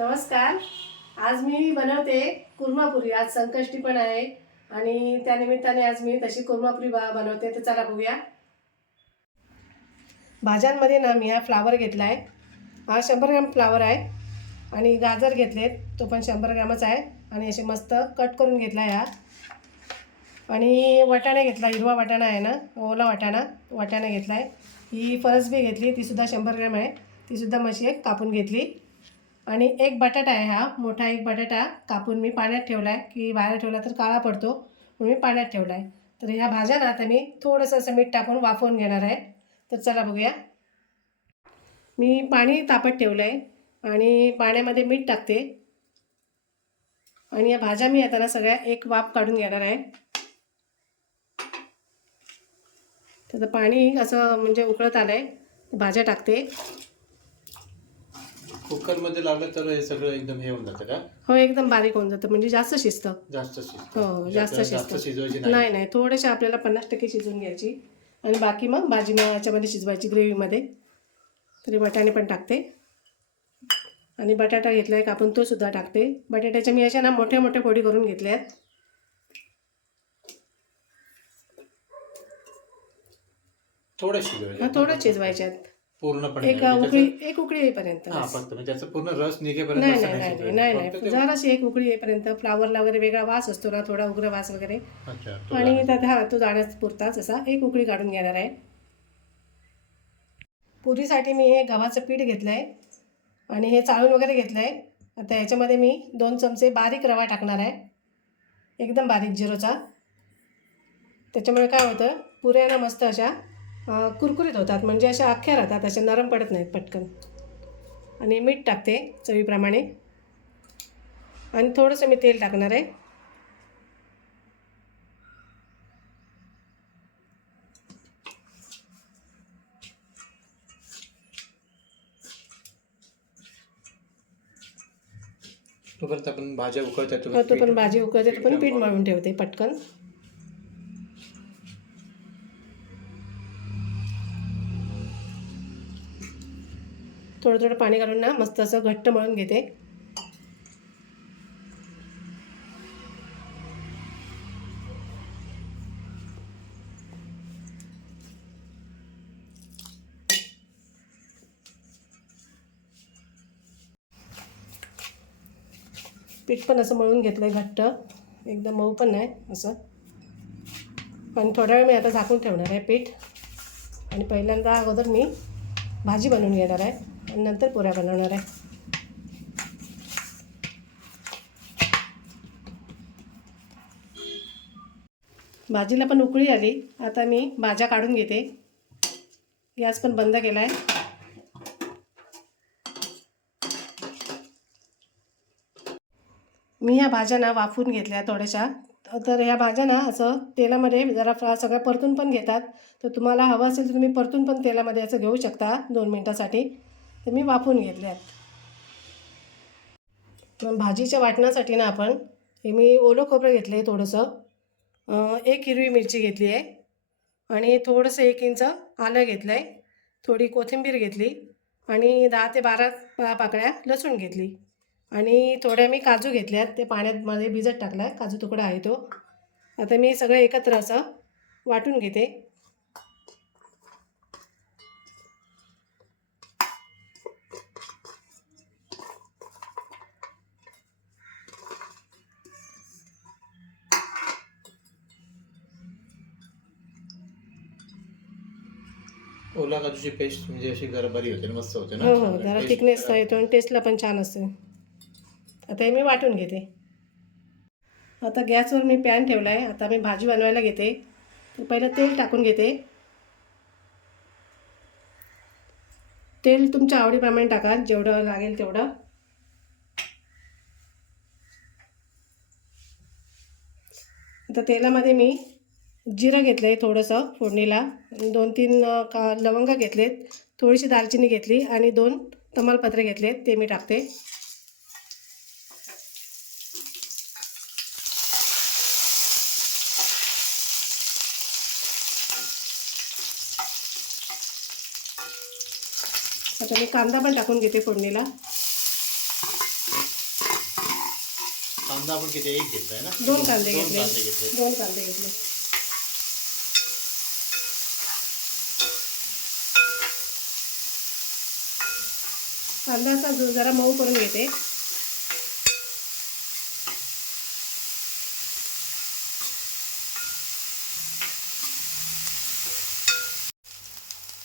नमस्कार. आज मी बनवते कुर्मापुरी. आज संकष्टी पण आहे आणि त्यानिमित्ताने आज मी तशी कुर्मापुरी बनवते. तर चला बघूया. भाज्यांमध्ये ना मी हा फ्लावर घेतला आहे. हा 100 ग्रॅम फ्लावर आहे आणि गाजर घेतलेत, तो पण 100 ग्रॅमच आहे आणि असे मस्त कट करून घेतला आहे हा. आणि वाटाणे घेतला, हिरवा वाटाणा आहे ना, ओला वाटाणा घेतला आहे. ही फरसबी घेतली, तीसुद्धा 100 ग्रॅम आहे, तीसुद्धा मशी एक कापून घेतली. आणि एक बटाटा आहे, हा मोठा एक बटाटा कापून मी पाण्यात ठेवला आहे, की बाहेर ठेवला तर काळा पडतो म्हणून मी पाण्यात ठेवला आहे. तर ह्या भाज्या ना आता मी थोडंसं असं मीठ टाकून वाफवून घेणार आहे. तर चला बघूया. मी पाणी तापत ठेवलं आहे आणि पाण्यामध्ये मीठ टाकते आणि या भाज्या मी आता ना सगळ्या एक वाफ काढून घेणार आहे. त्याचं पाणी असं म्हणजे उकळत आलं आहे, भाज्या टाकते. कुकरमध्ये लावलं तर हे सगळं एकदम हे होऊन जातं का? हो, एकदम बारीक होऊन जातं, म्हणजे जास्त शिजतं. जास्त शिजतं. हो, जास्त शिजतं. शिजवायची नाही नाही, थोडेसे आपल्याला 50% शिजवून घ्यायची आणि बाकी मग भाजी याच्यामध्ये शिजवायची ग्रेव्हीमध्ये. तरी वाटाणे पण टाकते आणि बटाटा घेतला आहे कापून, तो सुद्धा टाकते. बटाट्याच्या मी अशा ना मोठ्या मोठ्या फोडी करून घेतल्या आहेत. थोडं शिजवायचं. थोडं शिजवायच्यात, पूर्णपणे एक उकळी येईपर्यंत. फक्त म्हणजे त्याचा पूर्ण रस निघेपर्यंत. नाही नाही नाही नाही नाही, जराशी एक उकळी येईपर्यंत. फ्लावरला वगैरे वेगळा वास असतो ना, थोडा उग्र वास वगैरे. आणि त्यात तो जाण्यास पुरताच असा एक उकळी काढून घेणार आहे. पुरीसाठी मी हे गव्हाचं पीठ घेतलं आहे आणि हे चाळून वगैरे घेतलं आहे. आता ह्याच्यामध्ये मी 2 चमचे बारीक रवा टाकणार आहे, एकदम बारीक जिरोचा. त्याच्यामुळे काय होतं, पुऱ्या ना मस्त अशा कुरकुरीत होतात, म्हणजे अशा अख्ख्या राहतात, अशा नरम पडत नाहीत पटकन. आणि मीठ टाकते चवीप्रमाणे आणि थोडंसं मी तेल टाकणार आहे. तोपर्यंत आपण भाज्या उकळते, तो पण भाजी उकळते, तो पण पीठ मळून ठेवते पटकन. थोडं थोडं पाणी घालून ना मस्त असं घट्ट मळून घेते. पीठ पण असं मळून घेतलं आहे घट्ट, एकदम मऊ पण नाही असं. पण थोड्या वेळ मी आता झाकून ठेवणार आहे पीठ. आणि पहिल्यांदा अगोदर मी भाजी बनवून घेणार आहे आणि नंतर पुऱ्या बनवणार आहे. भाजीला पण उकळी आली, आता मी भाज्या काढून घेते. गॅस पण बंद केला आहे. मी ह्या भाज्या ना वाफवून घेतल्या थोड्याशा. तर ह्या भाज्या ना असं तेलामध्ये जरा सगळ्या परतून पण घेतात. तर तुम्हाला हवं असेल तर तुम्ही परतून पण तेलामध्ये असं घेऊ शकता 2 मिनटासाठी. तर मी वाफवून घेतल्यात. मग भाजीच्या वाटण्यासाठी ना आपण हे मी ओलं खोबरं घेतलं आहे थोडंसं, 1 हिरवी मिरची घेतली आहे आणि थोडंसं 1 इंच आलं घेतलं आहे, थोडी कोथिंबीर घेतली आणि 10 ते 12 पाकळ्या लसूण घेतली आणि थोड्या मी काजू घेतल्यात. ते पाण्यामध्ये भिजत टाकला आहे, काजू तुकडा आहे तो. आता मी सगळं एकत्र असं वाटून घेते. ओला काजूची पेस्ट म्हणजे अशी बरी होते, मस्त होते ना. हो हो, जरा थिकनेस येतो आणि टेस्टला पण छान असते. आता हे मी वाटून घेते. आता गॅसवर मी पॅन ठेवला आहे. आता मी भाजी बनवायला घेते. तर पहिलं तेल टाकून घेते. तेल तुमच्या आवडीप्रमाणे टाका, जेवढं लागेल तेवढं. आता तेलामध्ये मी जिरं घेतलं आहे थोडंसं फोडणीला, 2-3 लवंग घेतलेत, थोडीशी दालचिनी घेतली आणि 2 तमालपत्रे घेतलेत, ते मी टाकते. आता मी कांदा पण टाकून घेते फोडणीला. कांदा आपण किती एक घेतलाय ना? 2 कांदे दोन घेतले. कांदे घेतले. 2 कांदे घेतले. कांदा असा जरा मऊ करून घेते.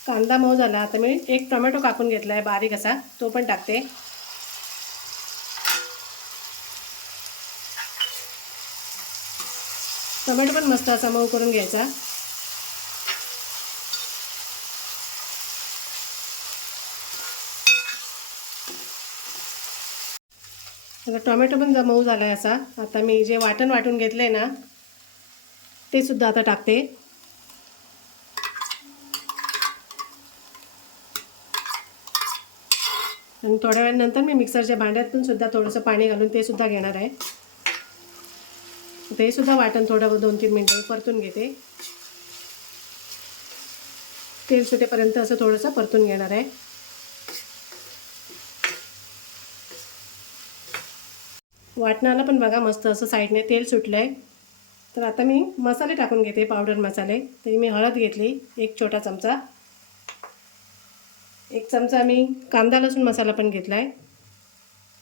कांदा मऊ झाला. आता मी एक टोमॅटो कापून घेतला आहे बारीक असा, तो पण टाकते. टोमॅटो पण मस्त असा मऊ करून घ्यायचा. आता टोमॅटो पण मऊ झाला आहे असा. आता मी जे वाटण वाटून घेतलं आहे ना ते सुद्धा आता टाकते. आणि थोड्या वेळानंतर मी मिक्सरच्या भांड्यातून सुद्धा थोडंसं पाणी घालून ते सुद्धा घेणार आहे. ते सुद्धा वाटण थोडं 2-3 मिनिटं परतून घेते. तेल सुटेपर्यंत असं थोडंसं परतून घेणार आहे. वाटणाला पण बघा मस्त असं साईडने तेल सुटलं आहे. तर आता मी मसाले टाकून घेते, पावडर मसाले. तरी मी हळद घेतली 1 छोटा चमचा. 1 चमचा मी कांदा लसूण मसाला पण घेतला आहे,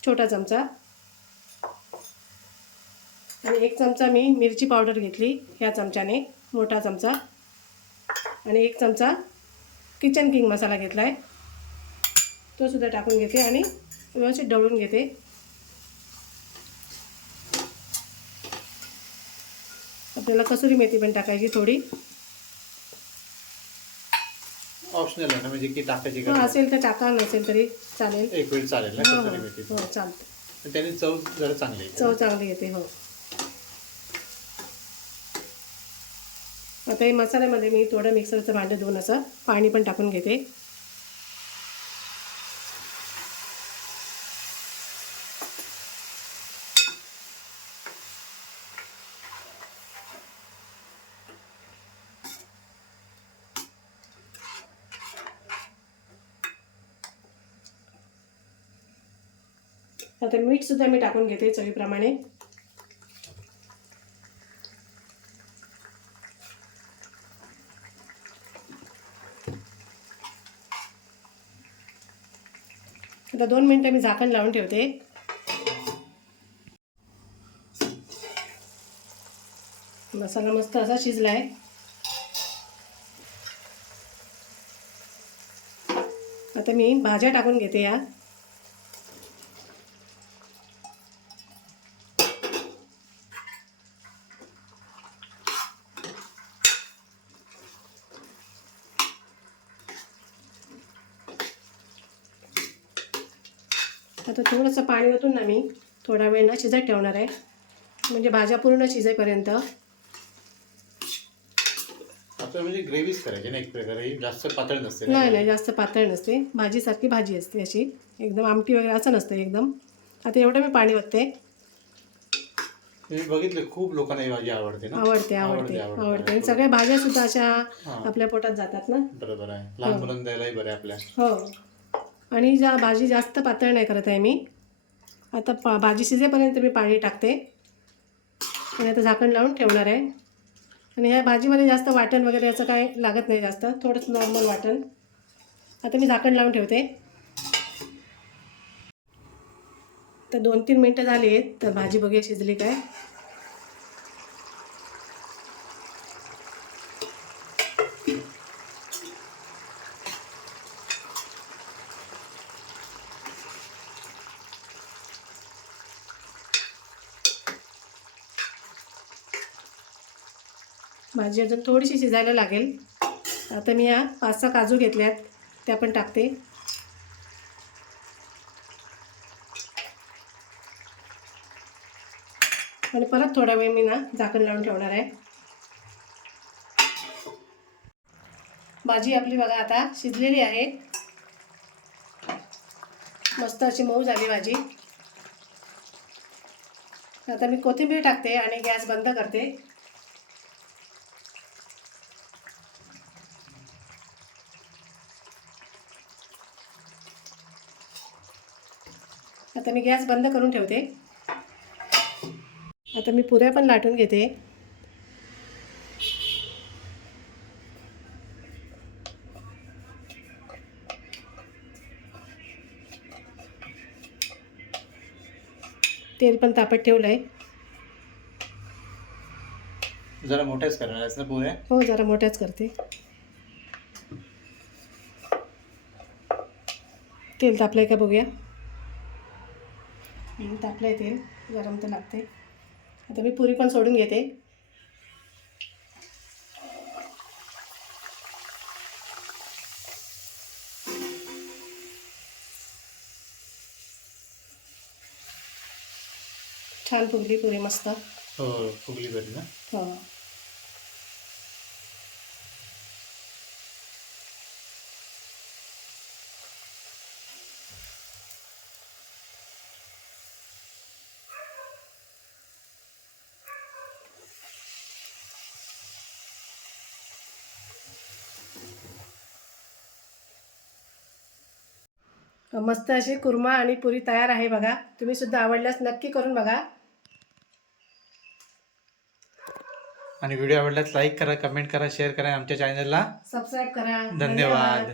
छोटा चमचा. आणि 1 चमचा मी मिरची पावडर घेतली ह्या चमच्याने, मोठा चमचा. आणि 1 चमचा किचन किंग मसाला घेतला आहे, तो सुद्धा टाकून घेते आणि व्यवस्थित ढवळून घेते. आपल्याला कसुरी मेथी पण टाकायची थोडी. ऑप्शनल आहे ना, म्हणजे की टाकायची हो, असेल तर टाका, नसेल तरी चालेल. एक वेळ चालेल ना कसुरी मेथी. हो चालते. पण त्याने चव जरा चांगली येते. चव चांगली येते. हो. आता हे मसाल्यामध्ये मी थोडं मिक्सरचं भांडं धुवून असं पाणी पण टाकून घेते. आता मीठ सुद्धा मी टाकून घेते चवीप्रमाणे. आता 2 मिनिटं मी झाकण लावून ठेवते. मसाला मस्त असा शिजलाय. आता मी भाज्या टाकून घेते या. आता थोडंसं पाणी ओतून ना मी थोडा वेळ ना शिजत ठेवणार आहे, म्हणजे भाज्या पूर्ण शिजेपर्यंत. आपल्याला म्हणजे ग्रेव्हीच करायची ना एक प्रकारे, जास्त पातळ नसते. नाही, जास्त पातळ नसते. भाजीसारखी भाजी असते अशी, एकदम आमटी वगैरे असं नसतं एकदम. आता एवढं मी पाणी ओतते. मी बघितलं खूप लोकांना ही भाजी आवडते ना. आवडते. आणि सगळ्या भाज्या सुद्धा अशा आपल्या पोटात जातात ना. बरोबर आहे. लहान मुलांना द्यायलाही बरं आहे आपल्या. हो. आणि भाजी जास्त पातळ नाही करत आहे मी. आता भाजी शिजेपर्यंत मी पाणी टाकते आणि आता झाकण लावून ठेवणार आहे. आणि ह्या भाजीमध्ये जास्त वाटण वगैरे असं काय लागत नाही, जास्त थोडंच नॉर्मल वाटण. आता मी झाकण लावून ठेवते. तर 2-3 मिनटं झाली आहेत, तर भाजी बघूया शिजली काय. भाजी अजून थोडीशी शिजायला लागेल. आता मी या 5-6 काजू घेतल्यात, त्या पण टाकते. आणि परत थोडा वेळ मी ना झाकण लावून ठेवणार आहे. भाजी आपली बघा आता शिजलेली आहे, मस्त अशी मऊ झाली भाजी. आता मी कोथिंबीर टाकते आणि गॅस बंद करते. आता मी गॅस बंद करून ठेवते. आता मी पुऱ्या पण लाटून घेते. तेल पण तापत ठेवलं आहे. जरा मोठ्याच करणार आहेस ना पोळ्या? हो, जरा मोठ्याच करते. तेल तापलंय का बघूया. तापलंय तेल, गरम तर लागते. आता मी पुरी पण सोडून घेते. छान फुगली पुरी मस्त. हो, फुगली बरी ना. हो. मस्त अशी कुर्मा आणि पुरी तयार आहे बघा. तुम्ही सुद्धा आवडल्यास नक्की करून बघा. आणि व्हिडिओ आवडल्यास लाईक करा, कमेंट करा, शेअर करा, आमच्या चॅनलला सबस्क्राईब करा. धन्यवाद.